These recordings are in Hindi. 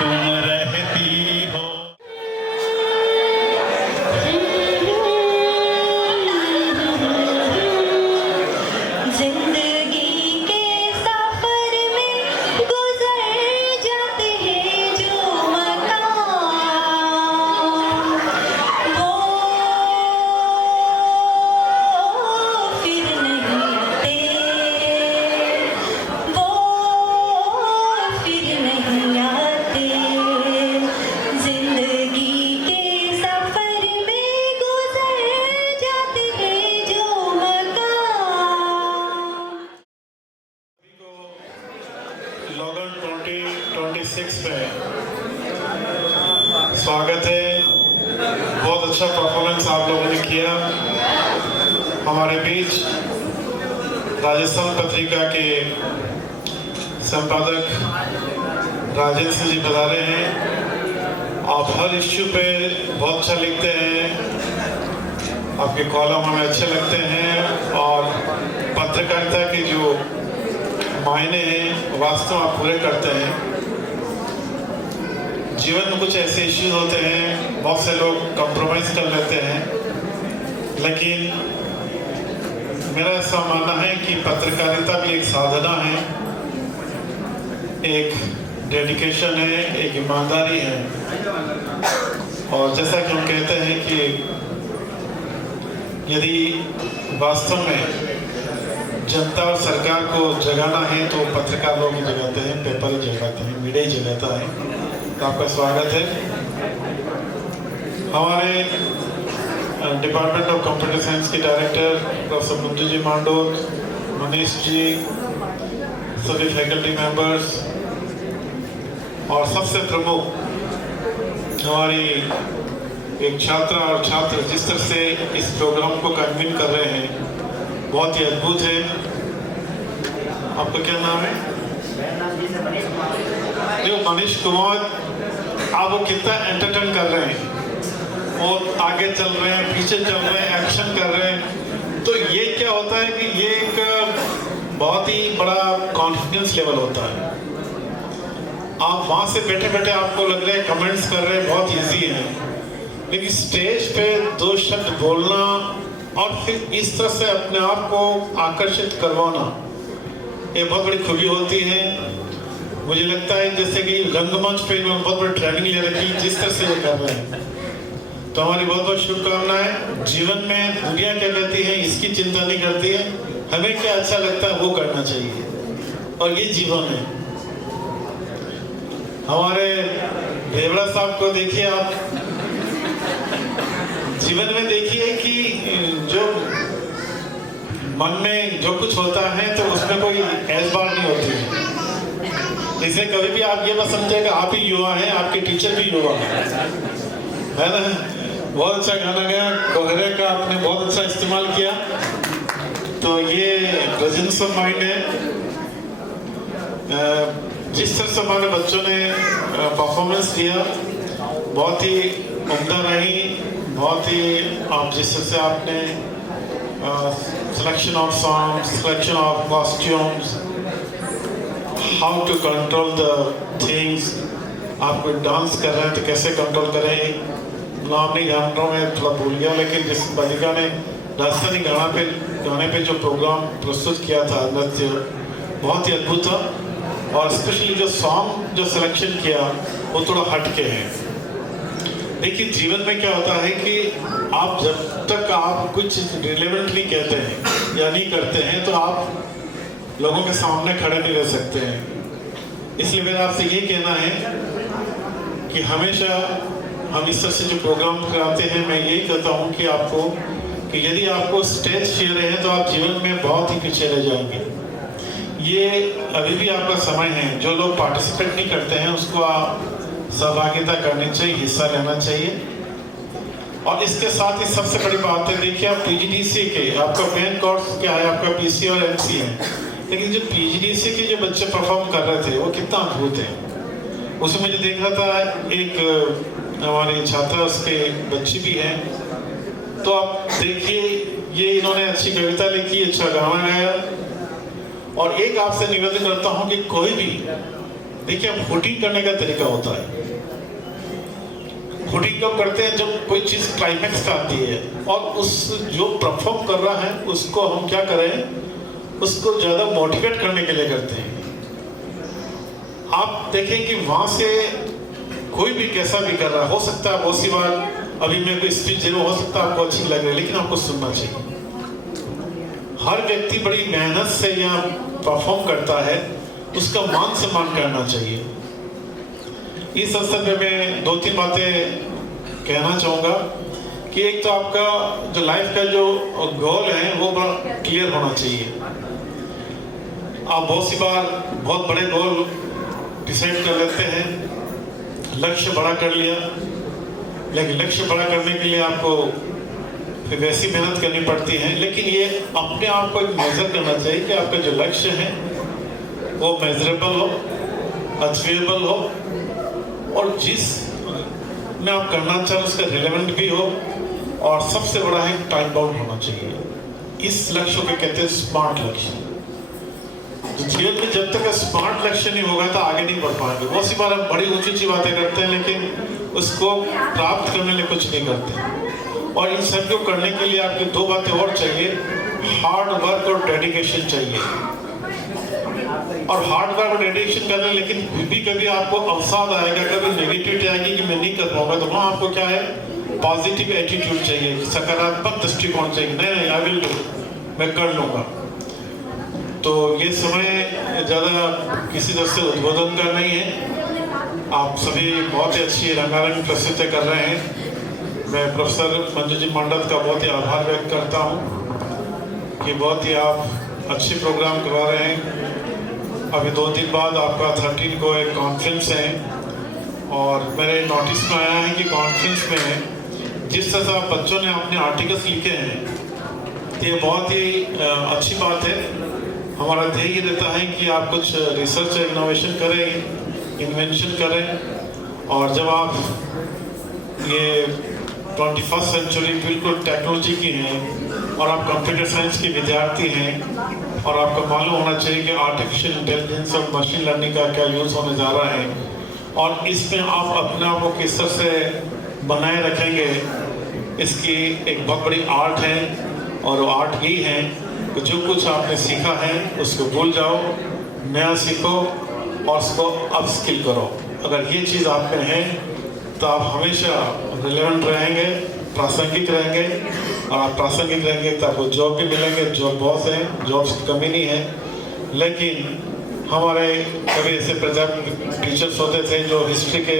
तुम रहती हो। जिंदगी के सफर में गुजर जाते हैं जो मकाम, वो फिर नहीं आते, वो फिर नहीं आते। जिंदगी के सफर में गुजर जाते हैं जो मकाम। लगन 2026 में स्वागत है। बहुत अच्छा परफॉर्मेंस आप लोगों ने किया। हमारे बीच राजस्थान पत्रिका के संपादक राजेंद्र जी बता रहे हैं, आप हर इश्यू पे बहुत अच्छा लिखते हैं, आपके कॉलम हमें अच्छे लगते हैं और पत्रकारिता के जो मायने हैं वास्तव आप पूरे करते हैं। जीवन में कुछ ऐसे इश्यूज होते हैं, बहुत से लोग कॉम्प्रोमाइज कर लेते हैं, लेकिन मेरा ऐसा मानना है कि पत्रकारिता भी एक साधना है, एक डेडिकेशन है, एक ईमानदारी है। और जैसा कि हम कहते हैं कि यदि वास्तव में जनता और सरकार को जगाना है तो पत्रकार लोग ही जगाते हैं, पेपर ही जगाते हैं, मीडिया ही जगाता है। तो आपका स्वागत है। हमारे डिपार्टमेंट ऑफ कंप्यूटर साइंस के डायरेक्टर प्रोफेसर मंजू जी मांडोर, मनीष जी, सभी फैकल्टी मेंबर्स और सबसे प्रमुख हमारी एक छात्रा और छात्र जिस तरह से इस प्रोग्राम को कन्वीन कर रहे हैं, बहुत ही अद्भुत है। आपका क्या नाम है? जो मनीष कुमार, आप वो कितना एंटरटेन कर रहे हैं, और आगे चल रहे हैं, पीछे चल रहे हैं, एक्शन कर रहे हैं। तो ये क्या होता है कि ये एक बहुत ही बड़ा कॉन्फिडेंस लेवल होता है। आप वहां से बैठे बैठे आपको लग रहा है कमेंट्स कर रहे हैं, बहुत इजी है, लेकिन स्टेज पे दो शब्द बोलना और फिर इस तरह से अपने आप को आकर्षित करवाना, ये बहुत बड़ी खूबी होती है। मुझे लगता है जैसे कि रंगमंच पे इन्होंने बहुत बड़ी ट्रेनिंग ले रखी जिस तरह से ये कर रहे हैं। तो हमारी बहुत बहुत शुभकामनाएं। जीवन में दुनिया क्या कहती है इसकी चिंता नहीं करती है, हमें क्या अच्छा लगता है वो करना चाहिए, और ये जीवन है। हमारे देवड़ा साहब को देखिए, आप जीवन में देखिए कि जो मन में जो कुछ होता है तो उसमें कोई ऐसबार नहीं होती है। इसलिए कभी भी आप ये मत समझिएगा आप ही युवा हैं, आपके टीचर भी युवा हैं, है ना। बहुत अच्छा गाना गया, कोहरे का आपने बहुत अच्छा इस्तेमाल किया। तो ये प्रेजेंस ऑफ माइंड है। जिस तरह से हमारे बच्चों ने परफॉर्मेंस दिया बहुत ही उम्दा रही, बहुत ही आप जिस तरह से आपने selection of songs, selection of costumes, how to control the things, आप कोई डांस कर रहे हैं तो कैसे कंट्रोल करें, नाम नहीं जान रहा हूँ मैं, थोड़ा भूल गया, लेकिन जिस बालिका ने राजस्थानी गाने पे जो प्रोग्राम प्रस्तुत किया था, नृत्य बहुत ही अद्भुत था। और स्पेशली जो सॉन्ग जो सिलेक्शन किया वो थोड़ा हटके है। देखिए जीवन में क्या होता है कि आप जब तक आप कुछ रिलेवेंट नहीं कहते हैं या नहीं करते हैं तो आप लोगों के सामने खड़े नहीं रह सकते हैं। इसलिए मेरा आपसे ये कहना है कि हमेशा हम इस तरह से जो प्रोग्राम कराते हैं, मैं यही कहता हूँ कि आपको कि यदि आपको स्टेज फियर है तो आप जीवन में बहुत ही पीछे रह जाएंगे। ये अभी भी आपका समय है। जो लोग पार्टिसिपेट नहीं करते हैं उसको आप सहभागिता करनी चाहिए, हिस्सा लेना चाहिए। और इसके साथ ही सबसे बड़ी बात है, देखिए आप पीजीडीसी के आपका मेन कोर्स क्या है, आपका पीसी और एमसी है, लेकिन जो पीजीडीसी के जो बच्चे परफॉर्म कर रहे थे वो कितना अद्भुत है। उसमें मुझे देख रहा था एक हमारी छात्रा उसके बच्ची भी है, तो आप देखिए ये इन्होंने अच्छी कविता लिखी, अच्छा गाना गाया। और एक आपसे निवेदन करता हूँ कि कोई भी देखिए, अब वोटिंग करने का तरीका होता है। वोटिंग कब करते हैं? जब कोई चीज क्लाइमेक्स पे आती है और उस जो परफॉर्म कर रहा है उसको हम क्या करें, उसको ज्यादा मोटिवेट करने के लिए करते हैं। आप देखें कि वहां से कोई भी कैसा भी कर रहा है, हो सकता है बहुत सी बार अभी मेरे को स्पीच देना हो सकता है आपको अच्छी लग रही है, लेकिन आपको सुनना चाहिए। हर व्यक्ति बड़ी मेहनत से यहाँ परफॉर्म करता है, उसका मान सम्मान करना चाहिए। इस अवसर पे मैं 2-3 बातें कहना चाहूँगा कि एक तो आपका जो लाइफ का जो गोल है वो बड़ा क्लियर होना चाहिए। आप बहुत सी बार बहुत बड़े गोल डिसाइड कर लेते हैं, लक्ष्य बड़ा कर लिया, लेकिन लक्ष्य बड़ा करने के लिए आपको फिर वैसी मेहनत करनी पड़ती है। लेकिन ये अपने आप को एक मेजर करना चाहिए कि आपका जो लक्ष्य है वो मेजरेबल हो, अचीवेबल हो, और जिस में आप करना चाहें उसका रिलेवेंट भी हो, और सबसे बड़ा है टाइम बाउंड होना चाहिए। इस लक्ष्य को कहते हैं स्मार्ट लक्ष्य। तो जीवन में जब तक स्मार्ट लक्ष्य नहीं होगा तो आगे नहीं बढ़ पाएंगे। बहुत सी बार हम बड़ी ऊंची बातें करते हैं लेकिन उसको प्राप्त करने के लिए कुछ नहीं करते। और इन सब को करने के लिए आपको 2 बातें और चाहिए, हार्ड वर्क और डेडिकेशन चाहिए। और हार्ड वर्क और डेडिकेशन करना, लेकिन फिर भी कभी आपको अवसाद आएगा, कभी नेगेटिविटी आएगी कि मैं नहीं कर पाऊंगा, तो वहाँ आपको क्या है, पॉजिटिव एटीट्यूड चाहिए, सकारात्मक दृष्टिकोण चाहिए। नहीं, आई विल डू, मैं कर लूंगा। तो ये समय ज़्यादा किसी तरह से उद्बोधन का नहीं है। आप सभी बहुत ही अच्छी रंगारंग प्रस्तुति कर रहे हैं। मैं प्रोफेसर मंजू जी मंडत का बहुत ही आभार व्यक्त करता हूँ कि बहुत ही आप अच्छे प्रोग्राम करवा रहे हैं। अभी 2 दिन बाद आपका 13 को एक कॉन्फ्रेंस है, और मेरे नोटिस में आया है कि कॉन्फ्रेंस में जिस तरह से आप बच्चों ने अपने आर्टिकल्स लिखे हैं, ये बहुत ही अच्छी बात है। हमारा ध्येय ये रहता है कि आप कुछ रिसर्च इनोवेशन करें, इन्वेंशन करें, और जब आप ये 21st सेंचुरी बिल्कुल टेक्नोलॉजी की हैं और आप कंप्यूटर साइंस के विद्यार्थी हैं, और आपको मालूम होना चाहिए कि आर्टिफिशियल इंटेलिजेंस और मशीन लर्निंग का क्या यूज़ होने जा रहा है, और इसमें आप अपने आप को किस तरह से बनाए रखेंगे, इसकी एक बहुत बड़ी आर्ट है। और वो आर्ट यही है कि जो कुछ आपने सीखा है उसको भूल जाओ, नया सीखो और उसको अपस्किल करो। अगर ये चीज़ आप में है तो आप हमेशा रिलेवेंट रहेंगे, प्रासंगिक रहेंगे, और आप प्रासंगिक रहेंगे तो आपको जॉब भी मिलेंगे। जॉब बहुत है, जॉब्स की कमी नहीं है, लेकिन हमारे कभी ऐसे प्रेजेंट टीचर्स होते थे जो हिस्ट्री के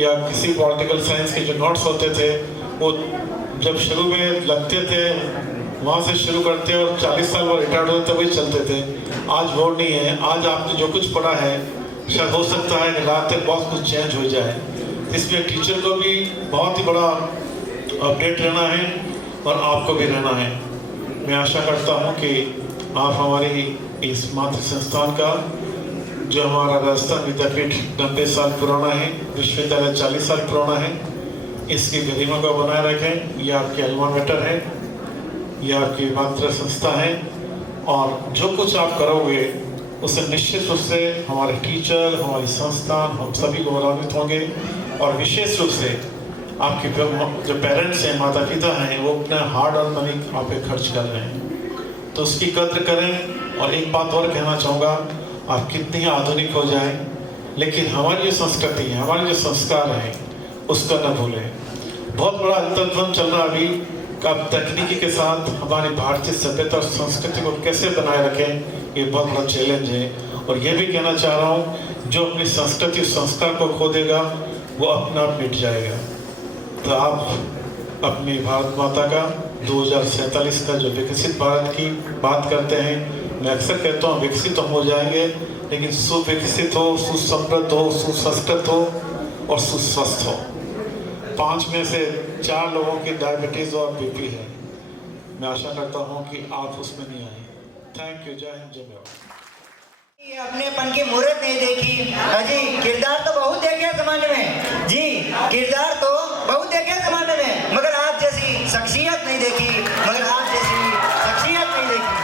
या किसी पॉलिटिकल साइंस के जो नोट्स होते थे, वो जब शुरू में लगते थे वहाँ से शुरू करते और 40 साल बाद रिटायर्ड होते तभी चलते थे। आज वो नहीं है। आज आपने जो कुछ पढ़ा है शायद हो सकता है कि रात तक बहुत कुछ चेंज हो जाए। इसमें टीचर को भी बहुत ही बड़ा अपडेट रहना है और आपको भी रहना है। मैं आशा करता हूँ कि आप हमारी इस मातृ संस्थान का, जो हमारा राजस्थान विद्यापीठ 90 साल पुराना है, विश्वविद्यालय 40 साल पुराना है, इसकी गरिमा को बनाए रखें। ये आपके अल्मा मैटर है, ये आपकी मातृ संस्था है, और जो कुछ आप करोगे उससे निश्चित रूप से हमारे टीचर, हमारी संस्थान, हम सभी गौरवान्वित होंगे। और विशेष रूप से आपके जो पेरेंट्स हैं, माता पिता हैं, वो अपना हार्ड अर्न मनी आप पे खर्च कर रहे हैं, तो उसकी कद्र करें। और एक बात और कहना चाहूँगा, आप कितनी आधुनिक हो जाएं, लेकिन हमारी जो संस्कृति है, हमारे जो संस्कार हैं, उसका न भूलें। बहुत बड़ा अंतर्द्वंद चल रहा अभी कब तकनीकी के साथ हमारी भारतीय सभ्यता और संस्कृति को कैसे बनाए रखें, ये बहुत बड़ा चैलेंज है। और ये भी कहना चाह रहा हूँ, जो अपनी संस्कृति संस्कार को खो देगा वो अपना आप मिट जाएगा। तो आप अपनी भारत माता का 2047 का जो विकसित भारत की बात करते हैं, मैं अक्सर कहता हूँ विकसित तो हो जाएंगे, लेकिन सुविकसित हो, सुसमृद्ध हो, सुसंस्कृत हो और सुस्वस्थ हो। 5 में से 4 लोगों की डायबिटीज और बीपी है। मैं आशा करता हूं कि आप उसमें नहीं आए। Thank you. जय हिंद, जय भारत। अपनेपन की मूर्त नहीं देखी अजी, किरदार तो बहुत देखे जमाने में जी, किरदार तो बहुत देखे जमाने में, मगर आप जैसी शख्सियत नहीं देखी, मगर आप जैसी शख्सियत नहीं देखी।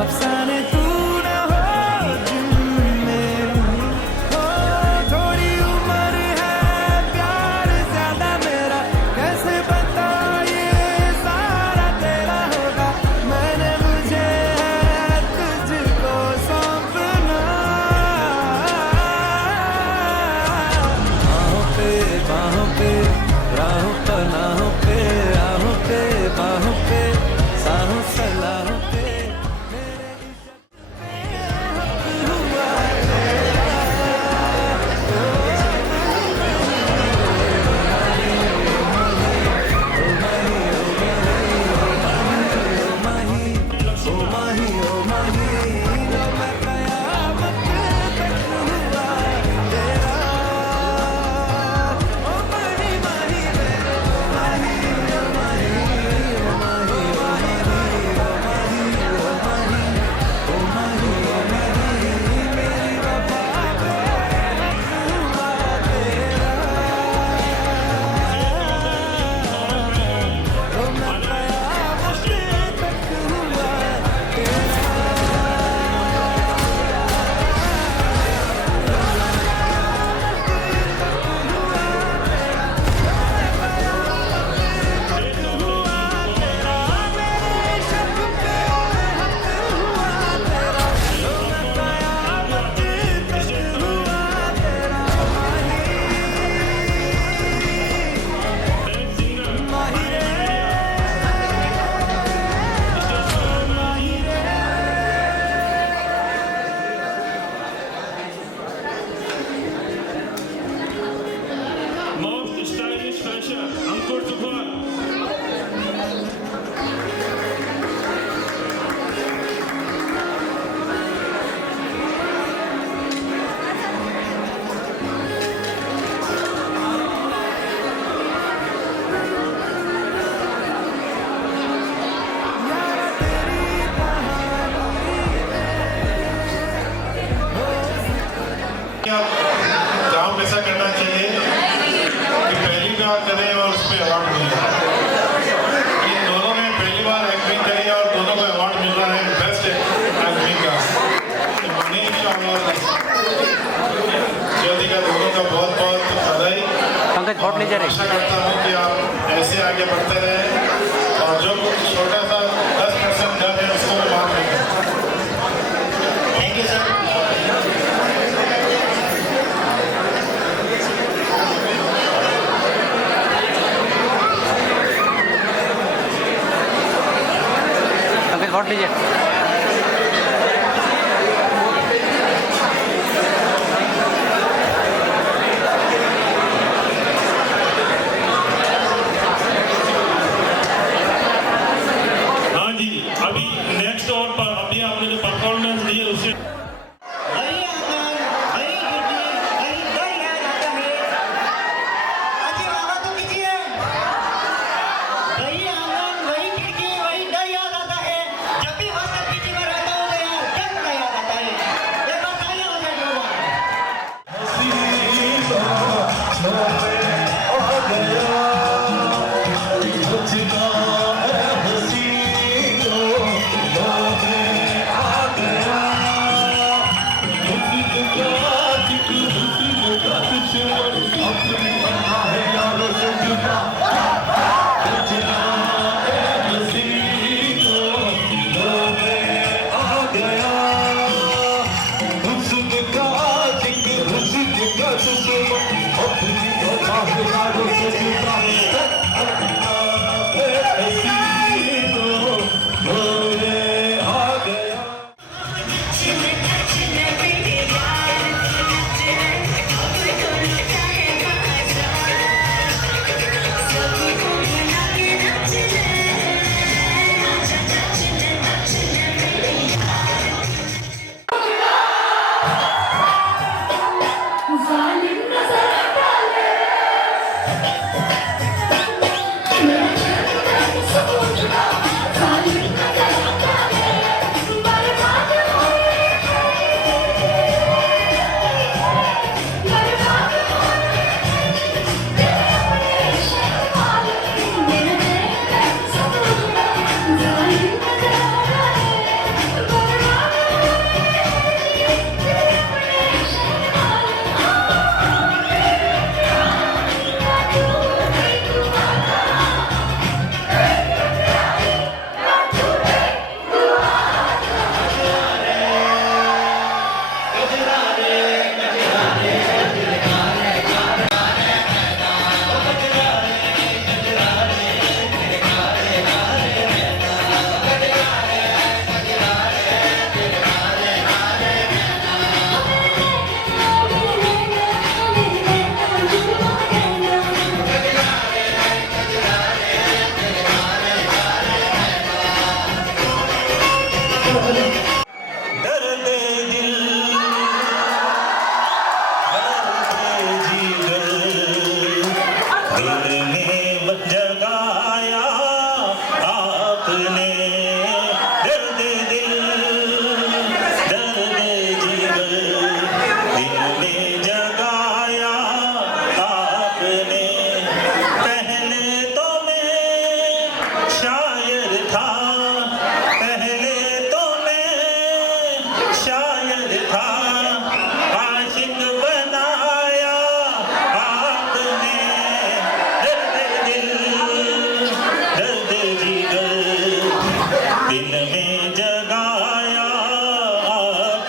अफसाने तू न हो जिनमें हो थोड़ी उम्र है प्यार ज्यादा मेरा कैसे बता ये सारा तेरा होगा मैंने मुझे है तुझको सौंपना बाहों पे राहों पनाहों पे राहों पे बाहों पे साहों सलाहों पे Most stylish fashion, Ankur Tufan. काम ऐसा करना चाहिए कि पहली बार करें और उस पर अवार्ड मिल रहा है। इन दोनों ने पहली बार एक्टिंग करी और दोनों को अवार्ड मिल रहा है बेस्ट एक्टिंग का। मनीष और ज्योतिका दोनों का बहुत बहुत बधाई। पंकज वोट लीजिए। आशा करता हूँ कि आप ऐसे आगे बढ़ते रहें और जो कुछ छोटा सा 10% डर है उसको भी माफ नहीं करें। Thank you sir. Pankaj vote लीजिए। हाँ जी, अभी नेक्स्ट और अभी आपने जो परफॉर्मेंस दी है उससे हरी आंगन हरी गुड्डी हरी घर याद आता है। अजी बाबा तो कीजिए। वही आंगन वही खिड़की वही डर याद आता है जब भी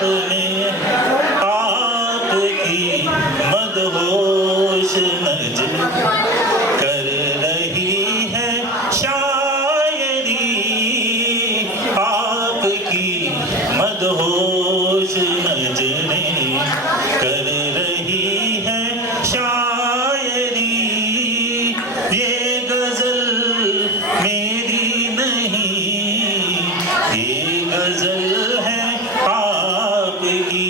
आपने आपकी मदहोश नजर कर रही है शायरी, आपकी मदहोश नजरें कर रही है शायरी। ये गजल मेरी नहीं, ये गजल है आपकी।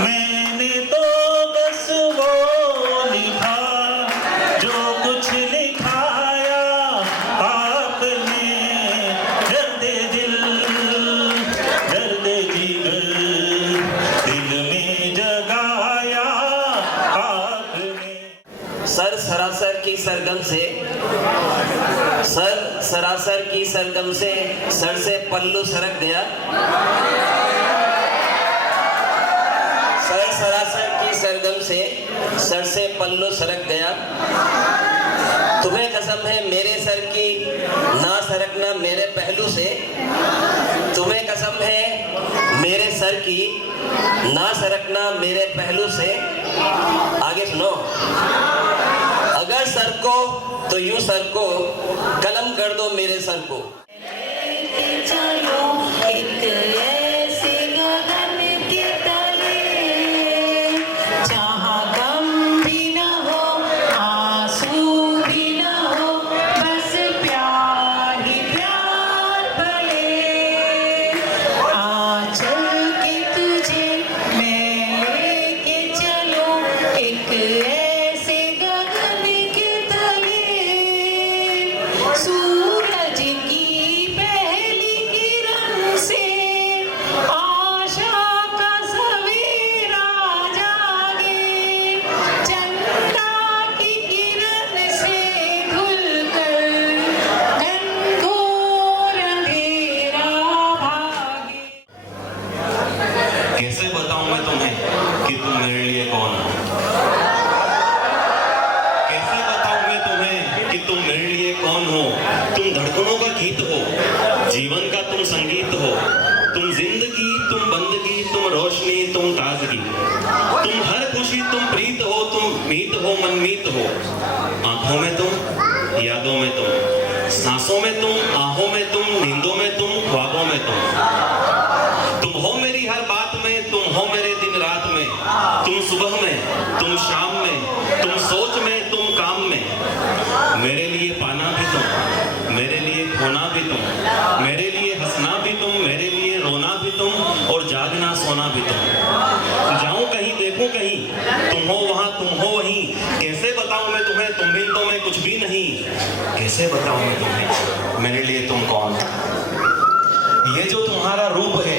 मैंने तो बस वो लिखा जो कुछ लिखाया आपने, दर्द दिल दर्द जिगर दिल में जगाया आपने। सर सरासर की सरगम से, सर सरासर की सरगम से सर से पल्लू सरक गया। सर सरासर की सरगम से सर से पल्लू सरक गया। तुम्हें कसम है मेरे सर की ना सरकना मेरे पहलू से। तुम्हें कसम है मेरे सर की ना सरकना मेरे पहलू से। आगे सुनो। अगर सर को तो यूं सर को, कलम कर दो मेरे सर को। लेके चलो एक ऐसे गगन के तले, जहाँ गम भी न हो आंसू भी न हो, बस प्यार ही प्यार भले। आंचल के तुझे मैं लेके चलूं एक ऐसे गगन के तले, सूरज की पहली किरण से आशा का सवेरा जागे, चंदा की किरण से धुलकर घनघोर अंधेरा भागे। कैसे बताऊं मैं तुम्हें कि तुम मेरे लिए कौन हो? कैसे बताऊं मैं तुम्हें कि तुम मेरे लिए कौन हो? तुम धड़कनों का गीत हो, जीवन का तुम संगीत हो। तुम जिंदगी, तुम बंदगी, तुम रोशनी, तुम ताजगी। तुम हर खुशी, तुम प्रीत हो, तुम मीत हो, मनमीत हो। आंखों में तुम, यादों में तुम, सांसों में तुम, आहों में तुम, नींदों में तुम, ख्वाबों में तुम हो मेरी हर बात में, तुम हो मेरे दिन रात में। तुम सुबह में, तुम शाम में, तुम सोच में, तुम काम में। मेरे लिए पाना भी तुम, मेरे लिए खोना भी तुम, मेरे लिए हंसना भी तुम, मेरे लिए रोना भी तुम, और जागना सोना भी तुम। जाऊं कहीं, देखूं कहीं, तुम हो वहां, तुम हो वहीं। कैसे बताऊं मैं तुम्हें, तुम बिन तो मैं कुछ भी नहीं। कैसे बताऊं मैं तुम्हें मेरे लिए तुम कौन? ये जो तुम्हारा रूप है,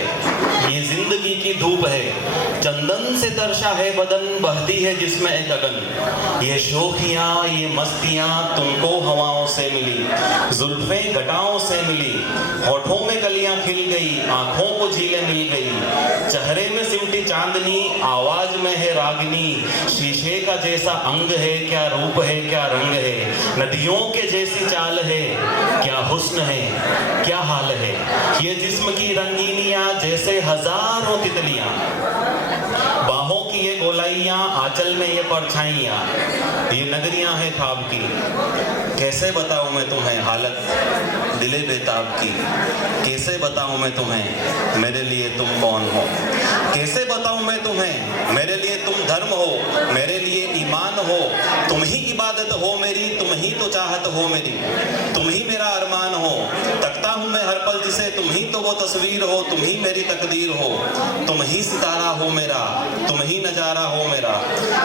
ये जिंदगी की धूप है। चंदन से दर्शा है बदन, बहती है जिसमें एक अगन। ये शोखियाँ, ये मस्तियाँ तुमको हवाओं से मिली, जुल्फें घटाओं से मिली। होठों में कलियां खिल गई, आंखों को झीलें मिल गई। चेहरे में सिमटी चांदनी, आवाज में है रागनी। शीशे का जैसा अंग है, क्या रूप है, क्या रंग है। नदियों के जैसी चाल है, क्या हुस्न है, क्या हाल है। ये जिस्म की रंगीनियां जैसे हजारों तितलियां, बाहों की ये गोलाइयां, आंचल में ये परछाइयां। ये नगरियां हैं ख्वाब की। कैसे बताऊं मैं तुम्हें हालत दिले बेताब की। कैसे बताऊं मैं तुम्हें मेरे लिए तुम कौन हो। कैसे बताऊं मैं तुम्हें मेरे लिए तुम धर्म हो, मेरे लिए ईमान हो। तुम ही इबादत हो मेरी, तुम ही तो चाहत हो मेरी। तुम ही मेरा अरमान हो, तकता हूँ मैं हर पल जिसे। तुम ही तो वो तस्वीर हो, तुम ही मेरी तकदीर हो। तुम ही सितारा हो मेरा, तुम ही नजारा हो मेरा।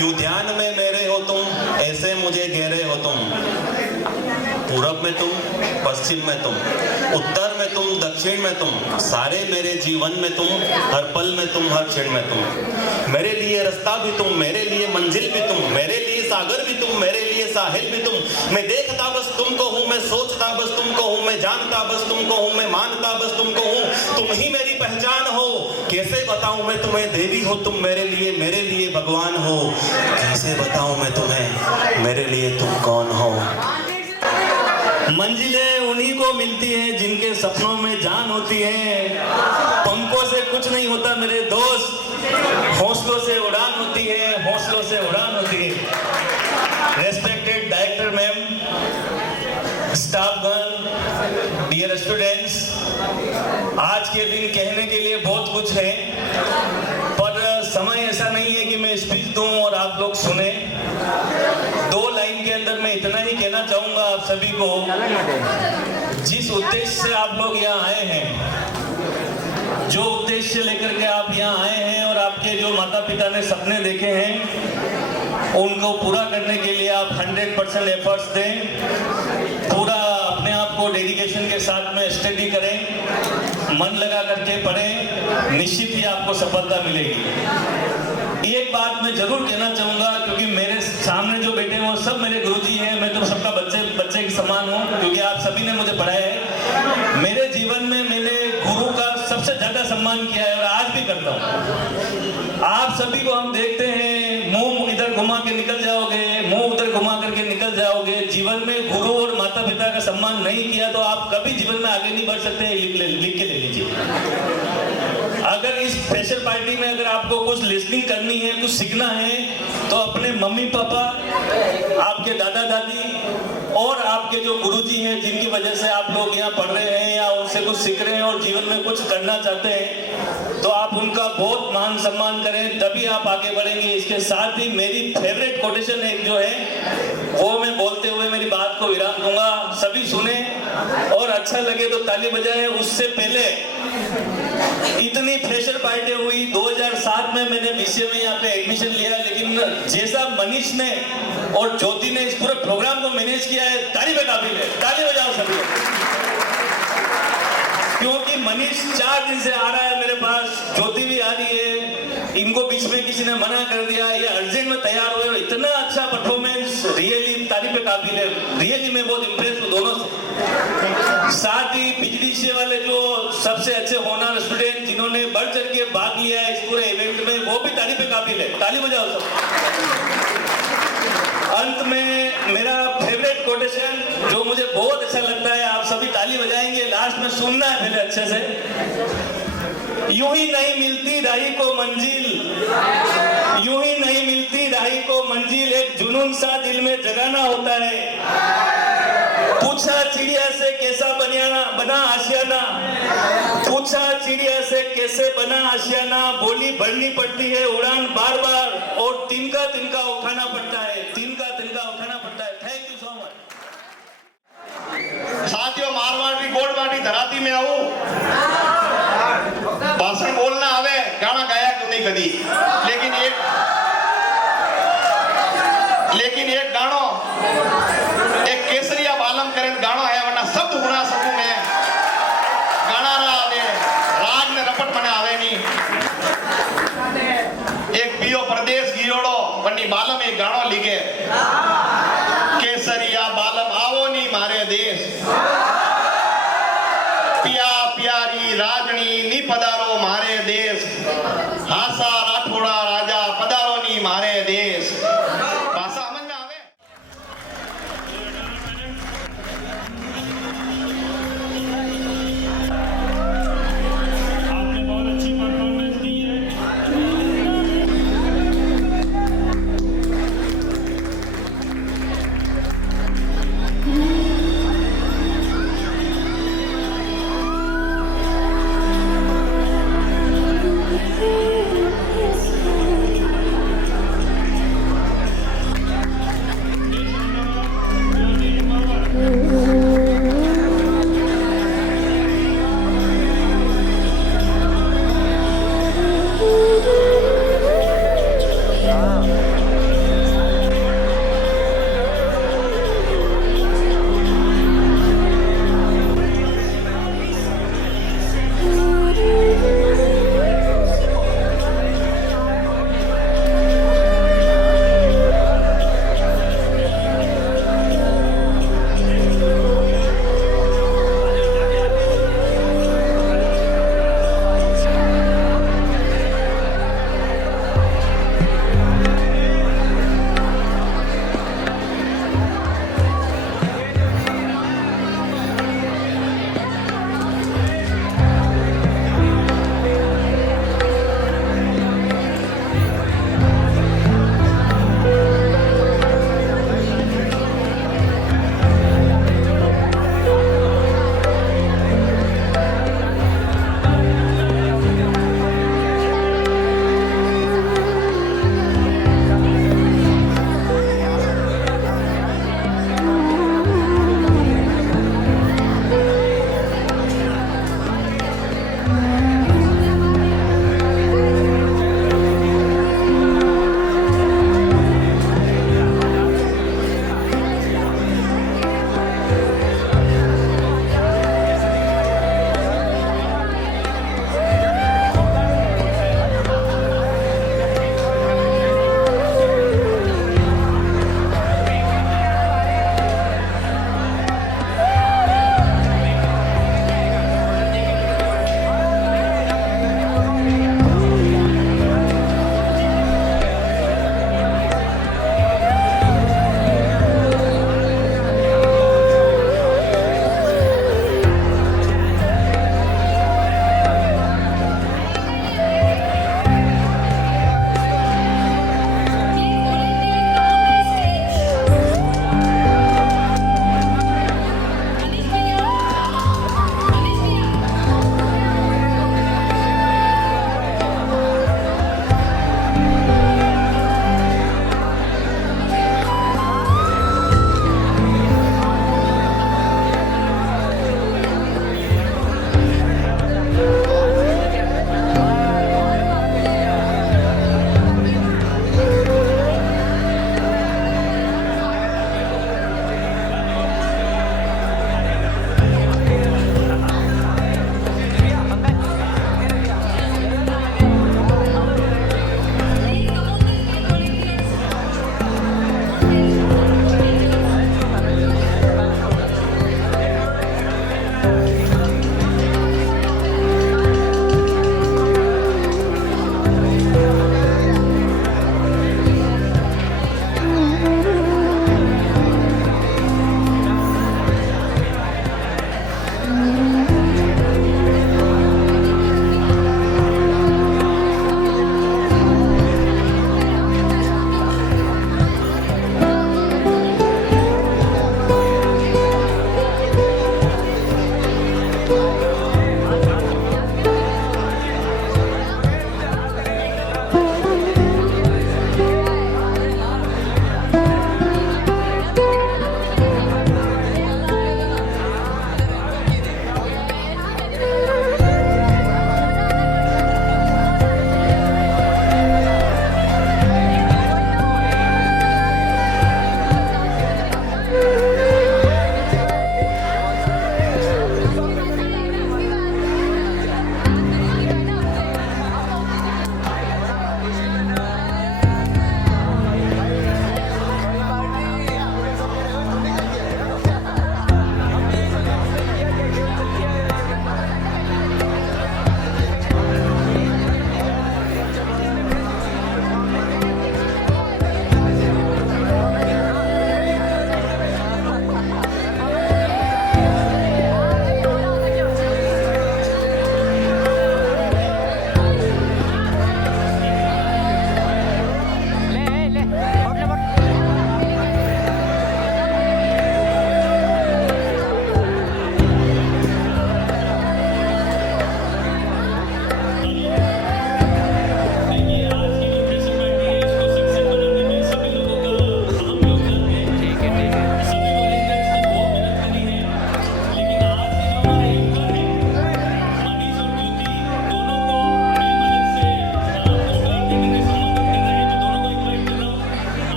यूं ध्यान में मेरे हो तुम, ऐसे मुझे घेरे हो तुम। पूरब में तुम, पश्चिम में तुम, उत्तर में तुम, दक्षिण में तुम। सारे मेरे जीवन में तुम, हर पल में तुम, हर क्षण में तुम। मेरे लिए रास्ता भी तुम, मेरे लिए मंजिल भी तुम, मेरे लिए सागर भी तुम, मेरे लिए साहिल भी तुम। मैं देखता बस तुमको हूँ, मैं सोचता बस तुमको हूँ, मैं जानता बस तुमको हूँ, मैं मानता बस तुमको हूँ। तुम ही मेरी पहचान हो। कैसे बताऊं मैं तुम्हें देवी हो तुम मेरे लिए भगवान हो। कैसे बताऊं मैं तुम्हें मेरे लिए तुम कौन हो। मंजिलें उन्हीं को मिलती है जिनके सपनों में जान होती है। पंखों से कुछ नहीं नहीं होता मेरे दोस्त, हौसलों से उड़ान होती है, हौसलों से उड़ान होती है। रेस्पेक्टेड डायरेक्टर मैम, स्टाफगण, डियर स्टूडेंट्स, आज के दिन कहने के लिए बहुत कुछ है, पर समय ऐसा नहीं है कि मैं स्पीच दूं और आप लोग सुने। 2 लाइन के अंदर मैं इतना ही कहना चाहूंगा आप सभी को, जिस उद्देश्य से आप लोग यहाँ आए हैं, जो उद्देश्य लेकर के आप यहाँ आए हैं और आपके जो माता पिता ने सपने देखे हैं उनको पूरा करने के लिए आप 100% एफर्ट्स दें, पूरा अपने आप को डेडिकेशन के साथ में स्टडी करें, मन लगा करके पढ़ें, निश्चित ही आपको सफलता मिलेगी। एक बात मैं जरूर कहना चाहूंगा, क्योंकि मेरे सामने जो बैठे हैं वो सब मेरे गुरुजी हैं, मैं तो सबका बच्चे के समान हूँ, क्योंकि आप सभी ने मुझे पढ़ाया है। मेरे जीवन में मैंने गुरु का सबसे ज्यादा सम्मान किया है और आज भी करता हूँ। आप सभी को हम देखते हैं, मुंह इधर घुमा के निकल जाओगे, मुंह उधर घुमा करके निकल जाओगे। जीवन में गुरु और माता पिता का सम्मान नहीं किया तो आप कभी जीवन में आगे नहीं बढ़ सकते। लिख के ले लीजिए। अगर इस फ्रेशर पार्टी में अगर आपको कुछ लिसनिंग करनी है, कुछ सीखना है, तो अपने मम्मी पापा, आपके दादा दादी और आपके जो गुरुजी हैं जिनकी वजह से आप लोग यहाँ पढ़ रहे हैं या उनसे कुछ सीख रहे हैं और जीवन में कुछ करना चाहते हैं, तो आप उनका बहुत मान सम्मान करें, तभी आप आगे बढ़ेंगे। इसके साथ ही मेरी फेवरेट कोटेशन एक जो है वो मैं बोलते हुए मेरी बात को विराम दूंगा। सभी सुने और अच्छा लगे तो ताली बजाएं। उससे पहले इतनी फ्रेशर पार्टी हुई, 2007 में मैंने बीसीए में यहाँ पे एडमिशन लिया, लेकिन जैसा मनीष ने और ज्योति ने इस पूरे प्रोग्राम को मैनेज किया है, ताली पे काबिल है। ताली बजाओ सभी, क्योंकि मनीष 4 दिन से आ रहा है मेरे पास, ज्योति भी आ रही है, इनको बीच में किसी ने मना कर दिया, ये अर्जेंट में तैयार हुए, इतना अच्छा परफॉर्मेंस, रियली तारीफ पे काबिल है। रियली मैं बहुत इम्प्रेस हूँ दोनों से। साथ ही पीजीडीसीए वाले जो सबसे अच्छे होनहार स्टूडेंट जिन्होंने बढ़ चढ़ के भाग लिया है इस पूरे इवेंट में, वो भी तारीफ पे काबिल है। ताली बजाओ सब। अंत में मेरा फेवरेट कोटेशन जो मुझे बहुत अच्छा लगता है, आप सभी ताली बजाएंगे, लास्ट में सुनना है पहले अच्छे से। यूं ही नहीं मिलती राही को मंजिल, यूं ही नहीं मिलती राही को मंजिल, एक जुनून सा दिल में जगाना होता है। पूछा चिड़िया से कैसा बना आशियाना, पूछा चिड़िया से कैसे बना आशियाना, बोली भरनी पड़ती है उड़ान बार बार और तिनका तिनका उठाना पड़ता है, तिनका तिनका उठाना पड़ता है। Thank you so much. साथियों, मारवाड़ी गोड़वाड़ी धराती में आऊं, भाषण बोलना आवे, गाना गाया क्यों नहीं कदी, लेकिन एक गानो, एक केसरिया बालम करे गानो है, वरना शब्द गुणा सकूं मैं गाना ना आवे, राग ने रपट मने आवे नहीं। एक पियो प्रदेश गियोड़ो वन्नी बालम एक गानो लिखे, केसरिया बालम आवो नी मारे देश, पिया प्यारी राजनी नी पधारो मारे देश, हासा